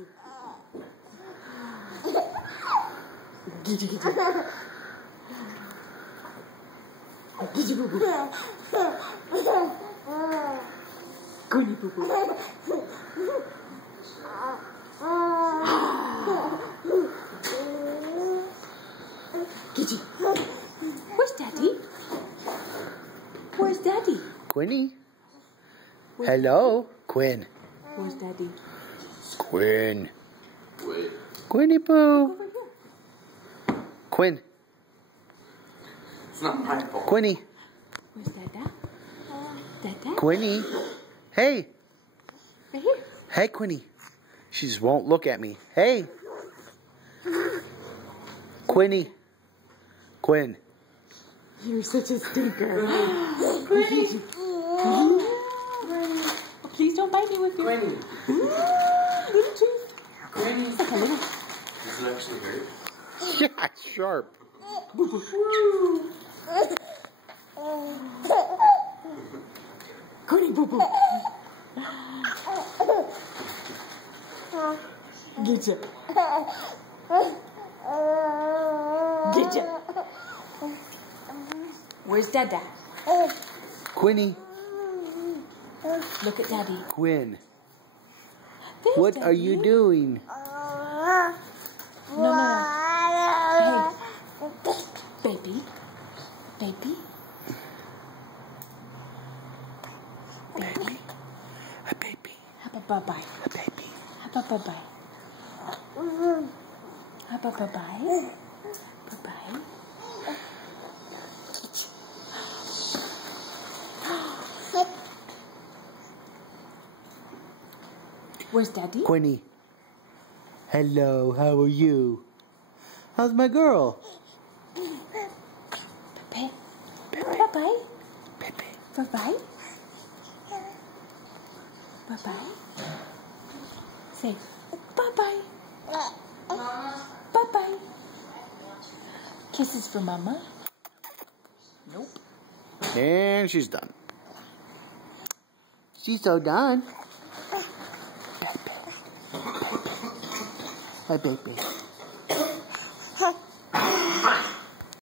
boo. Giddy giddy. Giddy boo boo. Goody boo boo. Giddy. Where's Daddy? Where's Daddy? Quinny? Hello? Quinn. Where's Daddy? Quinn. Wait. Quinny Pooh. Over here. Quinn. It's not my fault. Quinny. Where's Dada? Dada? Quinny. Hey. Right here. Hey, Quinny. She just won't look at me. Hey. Quinny. Quinn. You're such a stinker. Quinny. Please don't bite me with your Quinny. little tooth. Quinny. It's like a little. Does it actually hurt? Yeah, it's sharp. Goody boo boo. Getcha. Getcha. Where's Dada? Quinny. Look at Daddy. Quinn. There's What Daddy. are you doing? No. Hey. Baby. Baby. Baby. A baby. How about bye-bye? A baby. How about bye-bye? How about bye-bye? Bye-bye. Where's Daddy? Quinny. Hello, how are you? How's my girl? Bye-bye. Bye-bye. Baby. Bye-bye. Bye-bye. Say bye-bye. Bye-bye. Kisses for Mama. Nope. And she's done. She's so done. Hi, baby.